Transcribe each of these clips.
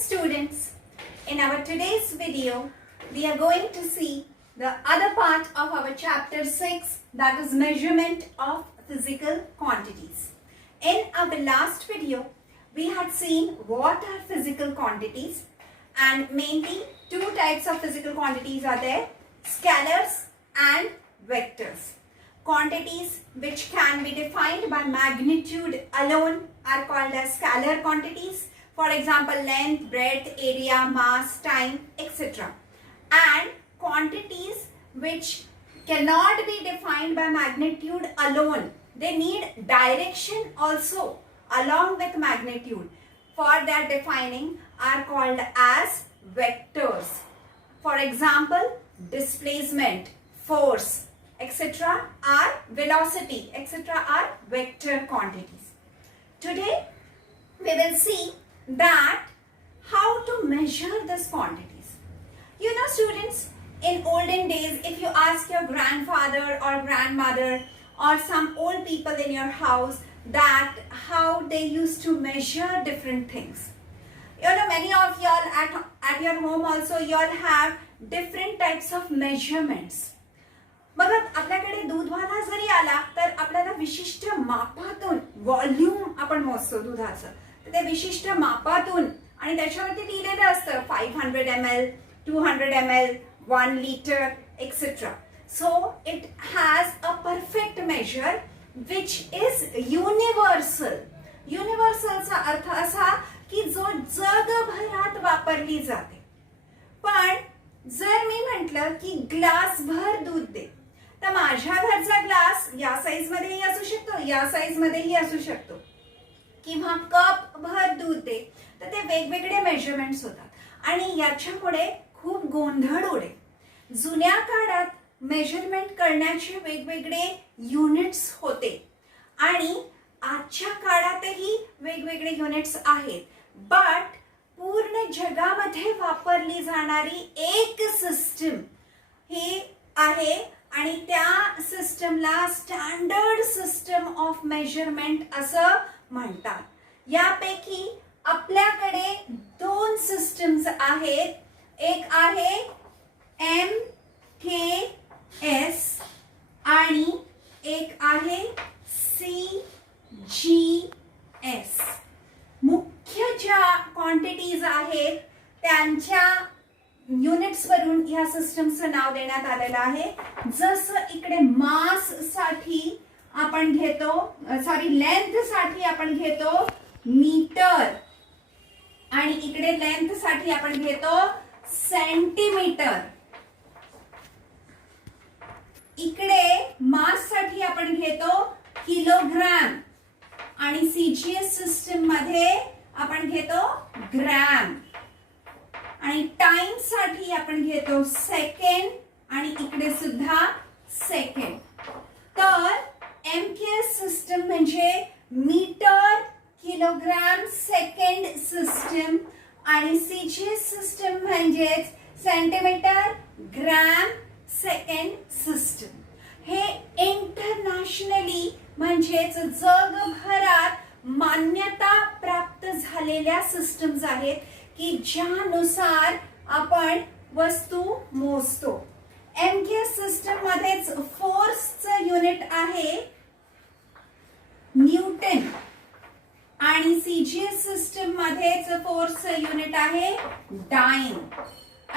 students, in our today's video, we are going to see the other part of our chapter 6, that is measurement of physical quantities. In our last video, we had seen what are physical quantities, and mainly two types of physical quantities are there, scalars and vectors. Quantities which can be defined by magnitude alone are called as scalar quantities. For example, length, breadth, area, mass, time, etc. And quantities which cannot be defined by magnitude alone. They need direction also along with magnitude. For their defining are called as vectors. For example, displacement, force, etc. are velocity, etc. are vector quantities. Today we will see that how to measure these quantities. You know students, in olden days, if you ask your grandfather or grandmother or some old people in your house that how they used to measure different things. You know, many of y'all at your home also y'all have different types of measurements. बघा, आपल्याकडे दूधवाला जरी आला तर आपल्याला विशिष्ट मापातून volume आपण मोजतो दुधाचं, तर ते विशिष्ट मापातून आणि त्याच्यावरती लिहिलेलं असतं 500 ml, 200 ml, 1 liter, etc. So it has a perfect measure which is universal. युनिव्हर्सलचा अर्थ असा की जो जगभरात वापरली जाते. पण जर मी म्हटलं की ग्लास भर दूध दे, तर माझ्या घरचा ग्लास या साईज मध्येही असू शकतो, या साईज मध्येही असू शकतो, किंवा कप भर दूध दे, तर ते वेगवेगळे मेजरमेंट्स होतात आणि याच्यामुळे खूप गोंधळ उडेल. जुन्या काळात मेजरमेंट करण्याचे वेगवेगळे युनिट्स होते आणि आजच्या काळातही वेगवेगळे युनिट्स आहेत, बट पूर्ण जगामध्ये वापरली जाणारी एक सिस्टम ही आहे आणि त्या सिस्टमला स्टँडर्ड सिस्टम ऑफ मेजरमेंट असं म्हणतात. यापैकी आपल्याकडे दोन सिस्टम्स आहेत. एक आहे MKS आणि एक आहे CGS. मुख्य ज्या क्वांटिटीज आहेत त्यांच्या युनिट्स वरून ह्या सिस्टमचं नाव देण्यात आलेलं आहे. जसं इकडे मास साठी आपण घेतो, लेंथ साठी आपण घेतो मीटर आणि इकडे लेंथ साठी आपण घेतो सेंटीमीटर. इकडे मास साठी आपण घेतो किलोग्राम आणि सीजीएस सिस्टम मध्ये आपण घेतो ग्रॅम आणि टाइम साठी आपण घेतो सेकंड आणि इकडे सुद्धा सेकंड. तर एमकेएस सिस्टम म्हणजे मीटर, किलोग्राम, सेकंड सिस्टम आणि सीजीएस सिस्टम म्हणजेच सेंटीमीटर, ग्रॅम, सेकंड सिस्टम. हे इंटरनॅशनली म्हणजेच जगभरात मान्यता प्राप्त झालेल्या सिस्टम्स आहेत की ज्यानुसार आपण वस्तू मोजतो. एमकेएस सिस्टम मध्येच फोर्सचं युनिट आहे न्यूटन आणि सीजीएस सिस्टम मध्येच फोर्सचं युनिट आहे डाइन.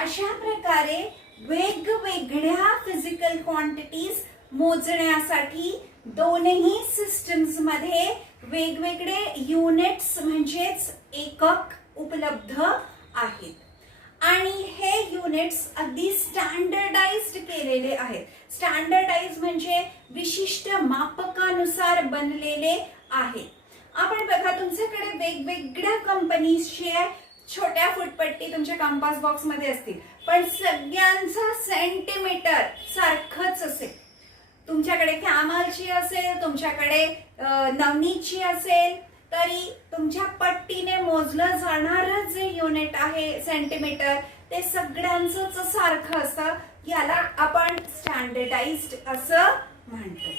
अशा प्रकारे वेगवेगळ्या फिजिकल क्वांटिटीज मोजण्यासाठी दोन्ही सिस्टम्स मध्ये वेगवेगळे युनिट्स म्हणजेच एकक उपलब्ध आहेत आणि हे युनिट्स अगदी स्टँडर्डाइज्ड केलेले आहेत. स्टँडर्डाइज म्हणजे विशिष्ट मापकानुसार बनलेले आहेत. आपण बघा, तुमच्याकडे वेगवेगळ्या कंपनीजचे छोट्या फुटपट्टी तुमच्या कंपास बॉक्स मध्ये असतील, पण सगळ्यांचा सेंटीमीटर सारखंच असेल. तुमच्याकडे कॅमलची असेल, तुमच्याकडे नवनीतची असेल, तरी तुमच्या पट्टीने मोजलं जाणारं जे युनिट आहे सेंटीमीटर ते सगळ्यांचंच सारखं असतं. याला आपण स्टँडर्डाइज्ड असं म्हणतो.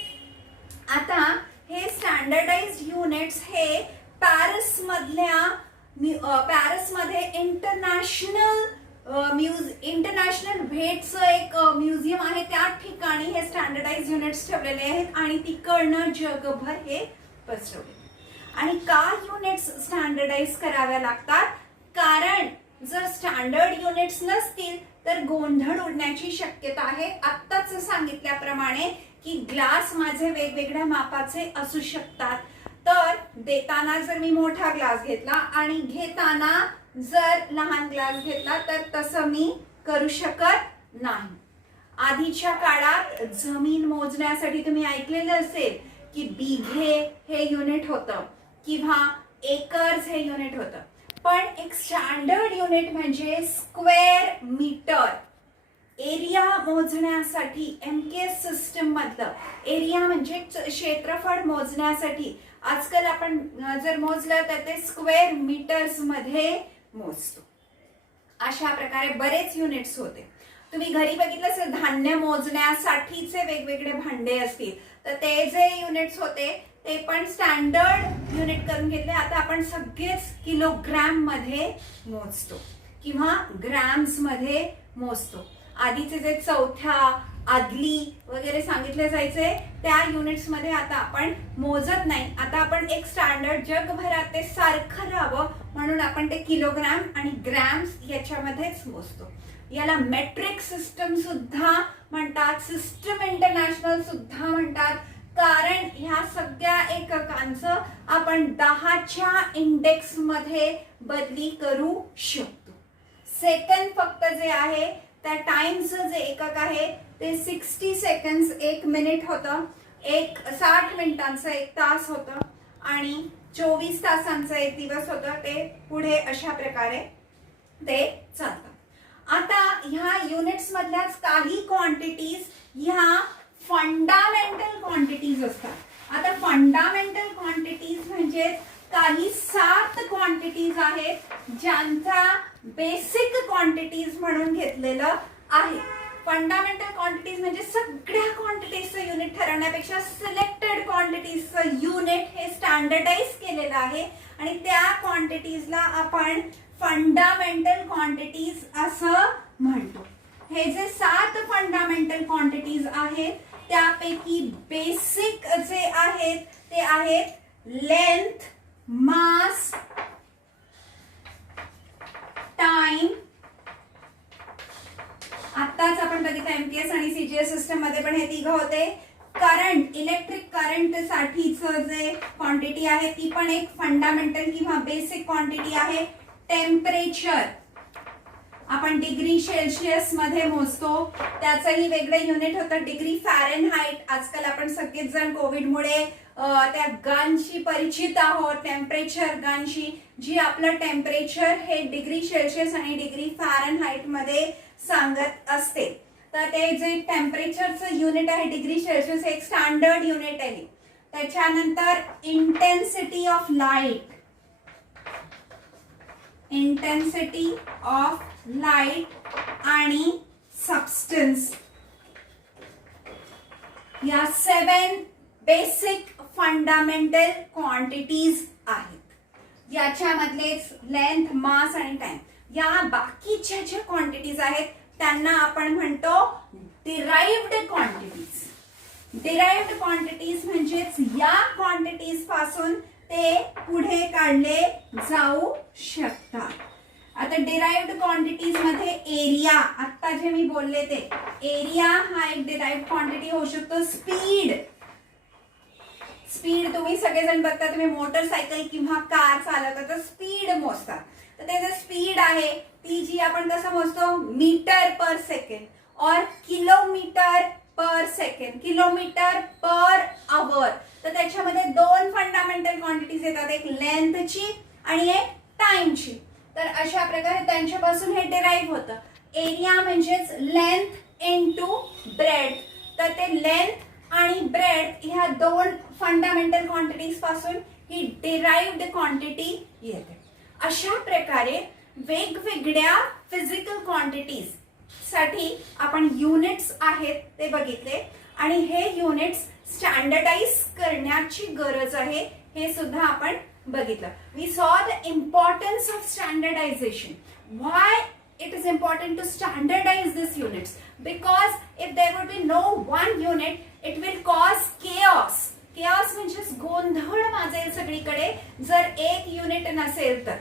आता हे स्टँडर्डाइज्ड युनिट्स हे पॅरिस मध्ये मध्ये इंटरनॅशनल भेटचं एक म्युझियम आहे, त्या ठिकाणी हे स्टँडर्डाइज युनिट्स ठेवलेले आहेत आणि तिकडनं जगभर हे पसरवले. आणि का युनिट्स स्टँडर्डाइज कराव्या लागतात? कारण जर स्टँडर्ड युनिट्स नसतील तर गोंधळ उडण्याची शक्यता आहे. आत्ताच सांगितल्याप्रमाणे की ग्लास माझे वेगवेगळ्या मापाचे असू शकतात, तर देताना जर मी मोठा ग्लास घेतला आणि घेताना जर लहान ग्लास घेतला तर तसं मी करू शकत नाही. आधीच्या काळात जमीन मोजण्यासाठी तुम्ही ऐकलेलं असेल की बिघे हे युनिट होतं किंवा एकर्स हे युनिट होतं, पण एक स्टँडर्ड युनिट म्हणजे स्क्वेअर मीटर. एरिया मोजण्यासाठी एमकेएस सिस्टम मधलं एरिया म्हणजे क्षेत्रफळ मोजण्यासाठी आजकाल आपण जर मोजलं तर ते स्क्वेअर मीटर्स मध्ये मोजतो. अशा प्रकारे बरेच युनिट्स होते. तुम्ही घरी बघितलं असेल धान्य मोजण्यासाठीचे वेगवेगळे भांडे असतील, तर ते जे युनिट्स होते ते पण स्टँडर्ड युनिट करून घेतले. आता आपण सगळेच किलोग्रॅम मध्ये मोजतो किंवा ग्रॅम्स मध्ये मोजतो. आधीचे जे चौथ्या, आदली वगैरे सांगितले जायचे त्या युनिट्स मध्ये आता आपण मोजत नाही. आता आपण एक स्टँडर्ड जगभरात ते सारखं राहावं म्हणून आपण ते किलोग्रॅम आणि ग्रॅम्स याच्यामध्येच मोजतो. याला मेट्रिक सिस्टम सुद्धा म्हणतात, सिस्टम इंटरनॅशनल सुद्धा म्हणतात, कारण ह्या सगळ्या एककांचं आपण 10च्या इंडेक्स मध्ये बदली करू शकतो. सेकंड फक्त जे आहे त्या टाइमचं जे एकक आहे ते 60 सेकंड्स 1 मिनिट होतं, 60 मिनिटांचं 1 तास होतं आणि 24 तासांचं 1 दिवस होतं. ते पुढे अशा प्रकारे ते चालतं. आता ह्या युनिट्स मधल्याच काही क्वांटिटीज ह्या फंडामेंटल क्वांटिटीज असतात. आता फंडामेंटल क्वांटिटीज म्हणजे काही 7 क्वांटिटीज आहेत ज्यांचा बेसिक क्वांटिटीज म्हणून घेतलेलं आहे. फंडामेंटल क्वांटिटीज म्हणजे सगळ्या क्वांटिटीजचं युनिट ठरवण्यापेक्षा सिलेक्टेड क्वांटिटीजचं युनिट हे स्टँडर्डाइज केलेलं आहे आणि त्या क्वांटिटीजला आपण फंडामेंटल क्वांटिटीज असं म्हणतो. हे जे 7 फंडामेंटल क्वांटिटीज आहेत त्यापैकी बेसिक जे आहेत ते आहेत लेंथ, मास, टाइम. आताच आपण बघितलं एमकेएस आणि सीजीएस सिस्टम मध्ये पण हे तिघ होते. करंट, इलेक्ट्रिक करंट साठीचं जे क्वांटिटी आहे ती पण एक फंडामेंटल किंवा बेसिक क्वांटिटी आहे. टेम्परेचर आपण डिग्री सेल्सिअस मध्ये मोजतो, त्याचंही वेगळं युनिट होतं डिग्री फॅरेनहाइट. आजकाल आपण सगळेच जण कोविडमुळे त्या गनशी परिचित आहोत, टेम्परेचर गनशी, जी आपलं टेम्परेचर हे डिग्री सेल्सिअस आणि डिग्री फॅरेनहाइट मध्ये सांगत असते. तर ते जे टेम्परेचरचं युनिट आहे डिग्री सेल्सिअस एक स्टँडर्ड युनिट आहे. त्याच्यानंतर intensity of light, intensity of light आणि सबस्टन्स, या 7 बेसिक फंडामेंटल क्वांटिटीज आहेत. याच्यामधलेच लेंथ, मास आणि टाइम. या बाकीच्या ज्या क्वांटिटीज आहेत त्यांना आपण म्हणतो डिराइव्ड क्वांटिटीज. डिराइव्ड क्वांटिटीज म्हणजेच या क्वांटिटीज पासून ते पुढे काढले जाऊ शकतात. आता डिराइव्ड क्वांटिटीज मध्ये एरिया, आता जे मी बोलले ते एरिया हा एक डिराइव्ड क्वांटिटी होऊ शकतो. स्पीड, स्पीड तुम्ही सगळेजण बघता, तुम्ही मोटरसायकल किंवा कार चालवता तर स्पीड मोजता, तर ते जे स्पीड आहे ती जी आपण कसं मोजतो मीटर पर सेकंड और किलोमीटर पर सेकंड, किलोमीटर पर आवर. तर त्याच्यामध्ये 2 फंडामेंटल क्वांटिटीज येतात, एक लेंथची आणि एक टाइमची. तर अशा प्रकारे त्यांच्यापासून हे डिराइव्ह होतं. एरिया म्हणजेच लेंथ इनटू ब्रेड्थ, तर ते लेंथ आणि ब्रेड्थ ह्या 2 फंडामेंटल क्वांटिटीज पासून ही डिराइव्ड क्वांटिटी येते. अशा प्रकारे वेगवेगळ्या फिजिकल क्वांटिटीज साठी आपण युनिट्स आहेत ते बघितले आणि हे युनिट्स स्टँडर्डाइज करण्याची गरज आहे हे सुद्धा आपण बघितलं. We saw the importance of standardization. Why it is important to standardize these units? Because if there would be no one unit, it will cause chaos. Chaos म्हणजेच गोंधळ माजेल सगळीकडे जर एक युनिट नसेल तर.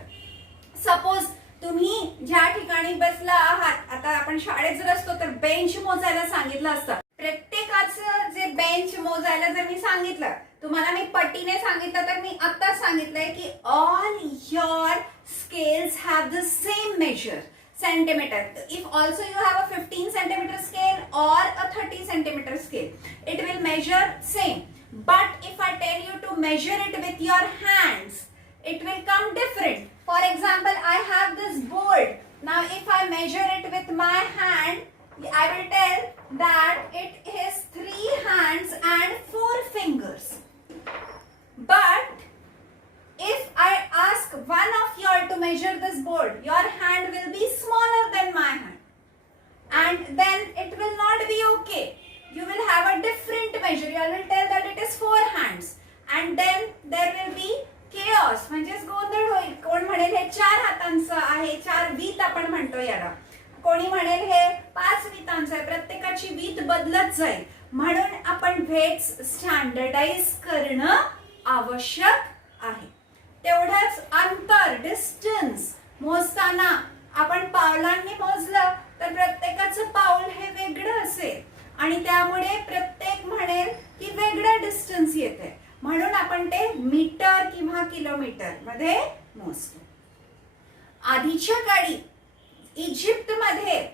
सपोज तुम्ही ज्या ठिकाणी बसला आहात, आता आपण शाळेत जर असतो तर बेंच मोजायला सांगितलं असतं. प्रत्येकाचं जे बेंच मोजायला जर मी सांगितलं, तुम्हाला मी पट्टीने सांगितलं तर मी आत्ताच सांगितलंय की all your scales have the same measure centimeter. If also you have a 15 centimeter scale or a 30 centimeter scale, it will measure same. But if I tell you to measure it with your hands, it will come different. For example, I have this board. Now if I measure it with my hand, I will tell that it is 3 hands and 4 fingers. But if I ask one of you to measure this board, your hand will be smaller than my hand. And then it will not be okay. You will have a different measure. You will tell that it is 4 hands. And then there will be chaos. म्हणजेच गोंधळ होईल. कोण म्हणेल हे 4 हातांचं आहे, 4 वीत आपण म्हणतो याला. कोणी म्हणेल हे 5 वीतांचं आहे. प्रत्येकाची वीत बदलत जाईल. म्हणून आपण वेट्स स्टँडर्डाइज करणं आवश्यक आहे. तेवढंच अंतर, डिस्टन्स मोजताना आपण पावलांनी मोजलं तर प्रत्येकाचं पाऊल हे वेगळं असेल आणि त्यामुळे प्रत्येक म्हणेल की वेगळं डिस्टन्स येते. म्हणून आपण ते मीटर किंवा किलोमीटर मध्ये मोजतो. आधीच्या काळी इजिप्तमध्ये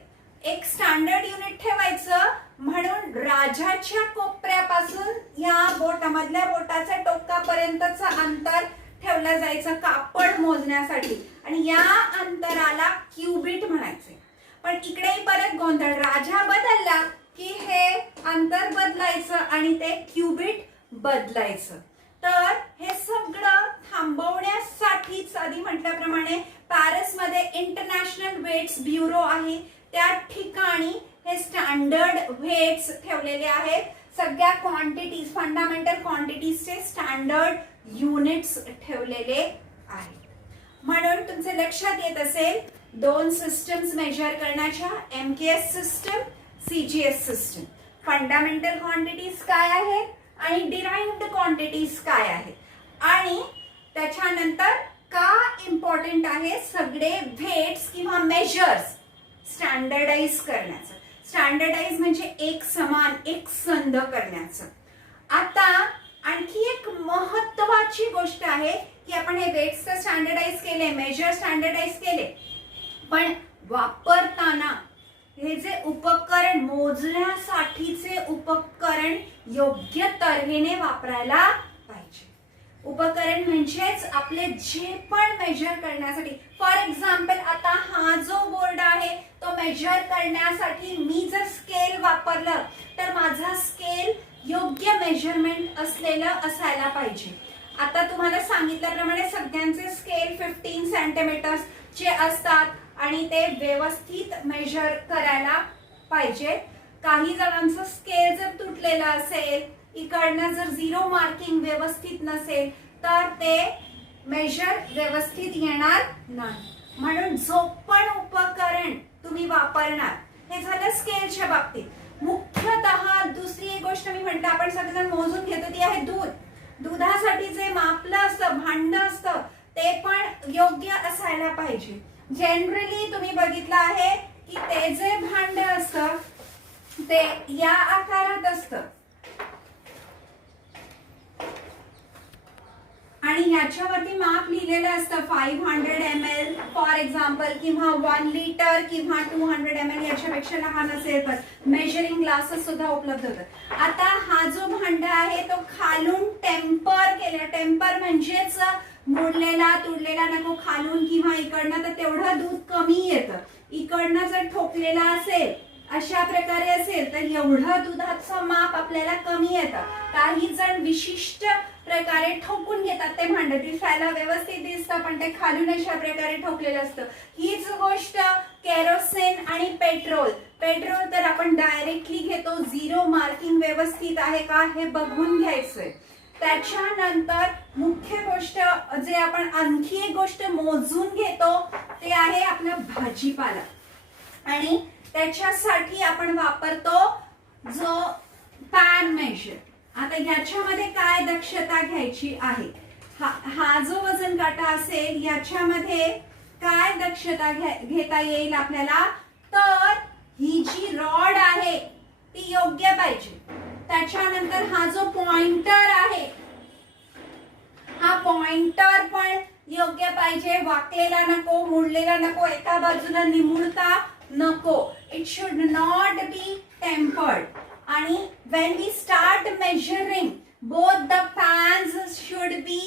एक स्टँडर्ड युनिट ठेवायचं म्हणून राजाच्या कोपऱ्यापासून या बोटामधल्या बोटाच्या टोकापर्यंतचं अंतर ठेवलं जायचं कापड मोजण्यासाठी आणि या अंतराला क्युबिट म्हणायचे. पण इकडेही परत गोंधळ. राजा बदलला की हे अंतर बदलायचं आणि ते क्युबिट बदलायचं. तर हे सगळं थांबवण्यासाठीच आधी म्हटल्याप्रमाणे पॅरिसमध्ये इंटरनॅशनल वेट्स ब्युरो आहे. त्या ठिकाणी हे स्टँडर्ड वेट्स ठेवलेले आहेत. सगळ्या क्वांटिटीज, फंडामेंटल क्वांटिटीजचे स्टँडर्ड युनिट्स ठेवलेले आहेत. म्हणून तुमचे लक्षात येत असेल 2 सिस्टम्स मेजर करण्याच्या, MKS system, CGS system. Fundamental quantities काय आहेत आणि डिराइव्हड क्वांटिटीज काय आहेत आणि त्याच्यानंतर का इम्पॉर्टंट आहे सगळे वेट्स किंवा मेजर्स स्टँडर्डाइज करण्याचं. स्टँडर्डाइज म्हणजे एक समान, एक संध करण्याचं. आता आणखी एक महत्त्वाची गोष्ट आहे की आपण हे वेट्स तर स्टँडर्डाइज केले, मेजर स्टँडर्डाइज केले, पण वापरताना हे जे उपकरण, मोजण्यासाठीचे उपकरण योग्य तऱ्हेने वापरायला पाहिजे. उपकरण म्हणजेच आपले जे पण मेजर करण्यासाठी. फॉर एक्झाम्पल आता हा जो बोर्ड आहे तो मेजर करण्यासाठी मी जर स्केल वापरलं तर माझा स्केल योग्य मेजरमेंट असलेलं असायला पाहिजे. आता तुम्हाला सांगितल्याप्रमाणे सगळ्यांचे स्केल 15 सेंटीमीटर्स चे असतात आणि ते व्यवस्थित मेजर करायला पाहिजे. काही जणांचं स्केल जर तुटलेलं असेल, इकडनं जर 0 मार्किंग व्यवस्थित नसेल तर ते मेजर व्यवस्थित येणार नाही. म्हणून जो पण उपकरण तुम्ही वापरणार, हे झालं स्केलच्या बाबतीत. मुख्यतः दुसरी एक गोष्ट मी म्हटलं आपण सगळेजण मोजून घेतो ती आहे दूध. दुधासाठी जे मापलं असतं, भांड असतं ते पण योग्य असायला पाहिजे. जनरली तुम्ही बघितलं आहे की ते जे भांड असतं ते या आकारात असतं आणि ह्याच्यावरती माप लिहिलेलं असतं 500 ml फॉर एक्झाम्पल किंवा 1 लिटर किंवा 200 ml. याच्यापेक्षा लहान असेल तर मेजरिंग ग्लासेस सुद्धा उपलब्ध होतात. आता हा जो भांड आहे तो खालून टेम्पर केला. टेम्पर म्हणजेच मोडलेला तुडलेला नको, खालून किंवा इकडनं तर तेवढं दूध कमी येतं. इकडनं जर ठोकलेला असेल, अशा प्रकारे असेल तर एवढं दुधाचं माप आपल्याला कमी येतं. काही जण विशिष्ट प्रकारे ठोकून घेतात ते भांड, दिसायला व्यवस्थित दिसतं पण ते खालून अशा प्रकारे ठोकलेलं असतं. हीच गोष्ट केरोसिन आणि पेट्रोल. पेट्रोल तर आपण डायरेक्टली घेतो, 0 मार्किंग व्यवस्थित आहे का हे बघून घ्यायचंय. त्याच्यानंतर मुख्य गोष्ट जे आपण आणखी एक गोष्ट मोजून घेतो ते आहे आपलं भाजीपाला, आणि त्याच्यासाठी आपण वापरतो जो पॅन मेजर. आता याच्यामध्ये काय दक्षता घ्यायची आहे, हा जो वजन काटा असेल याच्यामध्ये काय दक्षता घेता येईल आपल्याला, तर ही जी रॉड आहे ती योग्य पाहिजे. त्याच्यानंतर हा जो पॉइंटर आहे हा पॉइंटर पण योग्य पाहिजे, वाकलेला नको, मुडलेला नको, एका बाजूला निमुळता नको. It should not be tempered. आणि when we start measuring, both the pans should be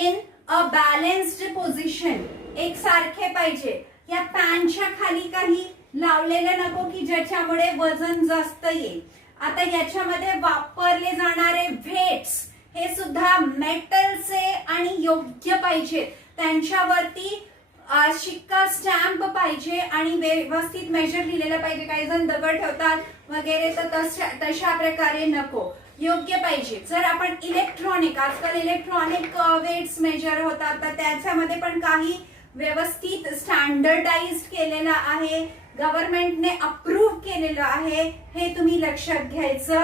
in a balanced position. एक सारखे पाहिजे. या पॅनच्या खाली काही लावलेलं नको की ज्याच्यामुळे वजन जास्त येईल. आता याच्यामध्ये वापरले जाणारे वेट्स हे सुद्धा मेटलचे आणि योग्य पाहिजे. त्यांच्यावरती शिक्का स्टॅम्प पाहिजे आणि व्यवस्थित मेजर लिहिलेलं पाहिजे. काही जण दगड ठेवतात वगैरे, तर तशा प्रकारे नको, योग्य पाहिजे. जर आपण इलेक्ट्रॉनिक, आजकाल इलेक्ट्रॉनिक वेट्स मेजर होतात, तर त्याच्यामध्ये पण काही व्यवस्थित स्टँडर्डाइज केलेलं आहे, गव्हर्नमेंटने अप्रूव्ह केलेलं आहे, हे तुम्ही लक्षात घ्यायचं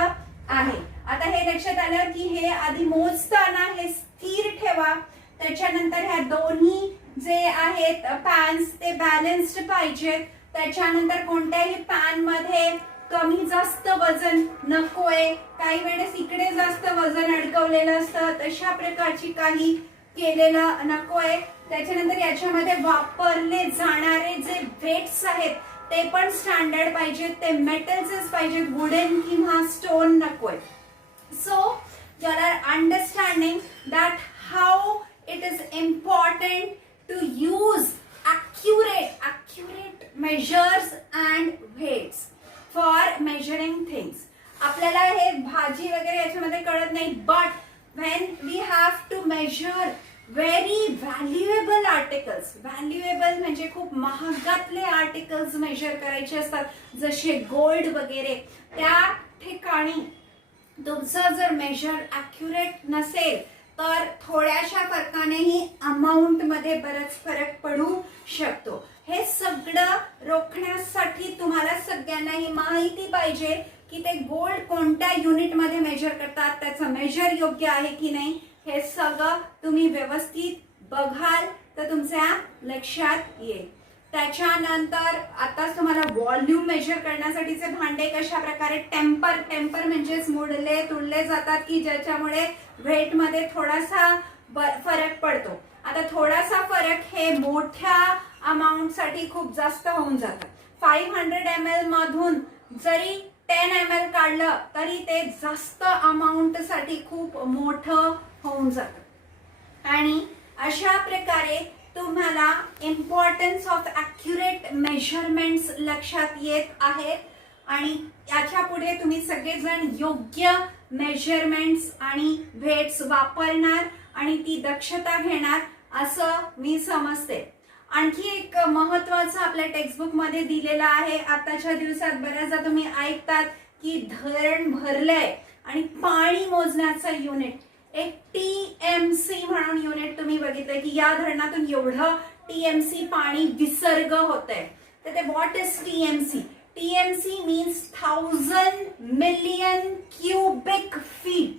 आहे. आता हे लक्षात आलं की हे आधी मोजताना हे स्थिर ठेवा. त्याच्यानंतर ह्या दोन्ही जे आहेत पॅन्स ते बॅलन्स्ड पाहिजेत. त्याच्यानंतर कोणत्याही पॅन मध्ये कमी जास्त वजन नकोय. काही वेळेस इकडे जास्त वजन अडकवलेलं असतं, तशा प्रकारची काही केलेलं नकोय. त्याच्यानंतर याच्यामध्ये वापरले जाणारे जे वेट्स आहेत ते पण स्टँडर्ड पाहिजेत, ते मेटलचेच पाहिजेत, वुडन किंवा स्टोन नकोय. So you are understanding that how it is important to use accurate measures and weights for measuring things. आपल्याला हे भाजी वगैरे याच्यामध्ये कळत नाही, but when we have to measure very valuable articles, valuable म्हणजे खूप महागातले आर्टिकल्स मेजर करायचे असतात, जसे गोल्ड वगैरे, त्या ठिकाणी तुमचं जर मेजर ॲक्युरेट नसेल तर थोड्याशा फरकानेही अमाऊंट मध्ये बराच फरक पडू शकतो. हे सगळं रोखण्यासाठी तुम्हाला सगळ्यांनाही माहिती पाहिजे की ते गोल्ड कोणत्या युनिट मध्ये मेजर करतात, त्याचं मेजर योग्य आहे की नाही, हे सगळं तुम्ही व्यवस्थित बघाल तर तुमच्या लक्षात येईल. त्याच्यानंतर आता तुम्हाला व्हॉल्यूम मेजर करण्यासाठीचे भांडे कशा प्रकारे, टेम्पर म्हणजेच मोडले तुडले जातात की ज्याच्यामुळे वेट मध्ये थोडासा फरक पडतो. आता थोडासा फरक हे मोठ्या अमाऊंट साठी खूप जास्त होऊन जातं. 500 ml मधून जरी 10 ml काढलं तरी ते जास्त अमाऊंट साठी खूप मोठं होऊन जातं. आणि अशा प्रकारे तुम्हाला इम्पॉर्टन्स ऑफ ॲक्युरेट मेजरमेंट्स लक्षात येत आहेत. आणि याच्या पुढे तुम्ही सगळेजण योग्य मेजरमेंट्स आणि वेट्स वापरणार आणि ती दक्षता घेणार असं मी समजते. आणखी एक महत्वाचं आपल्या टेक्स्टबुक मध्ये दिलेलं आहे. आताच्या दिवसात बऱ्याचदा तुम्ही ऐकतात की धरण भरलंय आणि पाणी मोजण्याचं युनिट, एक TMC म्हणून युनिट तुम्ही बघितलंय की या धरणातून एवढं TMC पाणी विसर्ग होतंय. तर ते what is TMC? TMC means 1000 million cubic feet.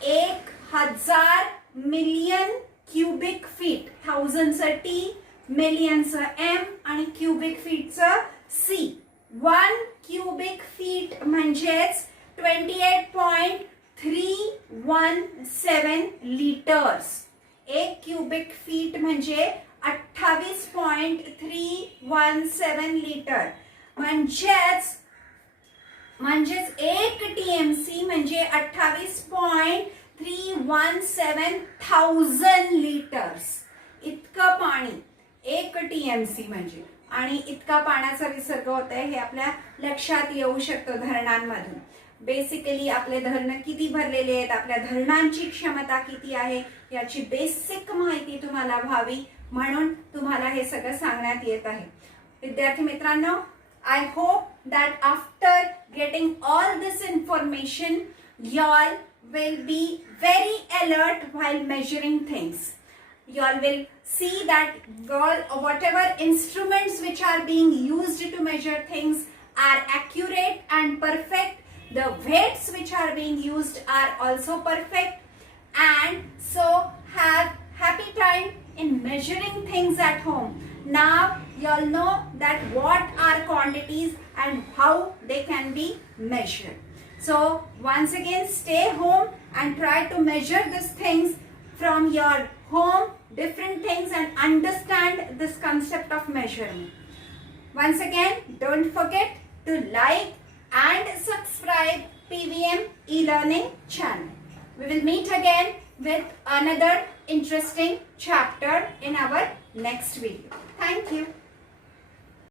1000 million cubic feet. 1000चं T, मिलियनचं M आणि क्यूबिक फीटचं C. 1 क्यूबिक फीट म्हणजेच 28.317 लिटर्स. 1 क्यूबिक फीट म्हणजे 28.317 लिटर. म्हणजेच 1 TMC म्हणजे 28.317,000 लिटर्स इतकं पाणी 1 TMC म्हणजे. आणि इतका पाण्याचा विसर्ग होत आहे हे आपल्या लक्षात येऊ शकतो धरणांमधून. बेसिकली आपले धरण किती भरलेले आहेत, आपल्या धरणांची क्षमता किती आहे याची बेसिक माहिती तुम्हाला व्हावी म्हणून तुम्हाला हे सगळं सांगण्यात येत आहे. विद्यार्थी मित्रांनो, I hope that after getting all this information, y'all will be very alert while measuring things. You all will see that whatever instruments which are being used to measure things are accurate and perfect. The weights which are being used are also perfect, and so have happy time in measuring things at home. Now you all know that what are quantities and how they can be measured. So once again, stay home and try to measure these things from your home, different things, and understand this concept of measurement. Once again, don't forget to like and subscribe PVM e-learning channel. We will meet again with another interesting chapter in our next video. Thank you.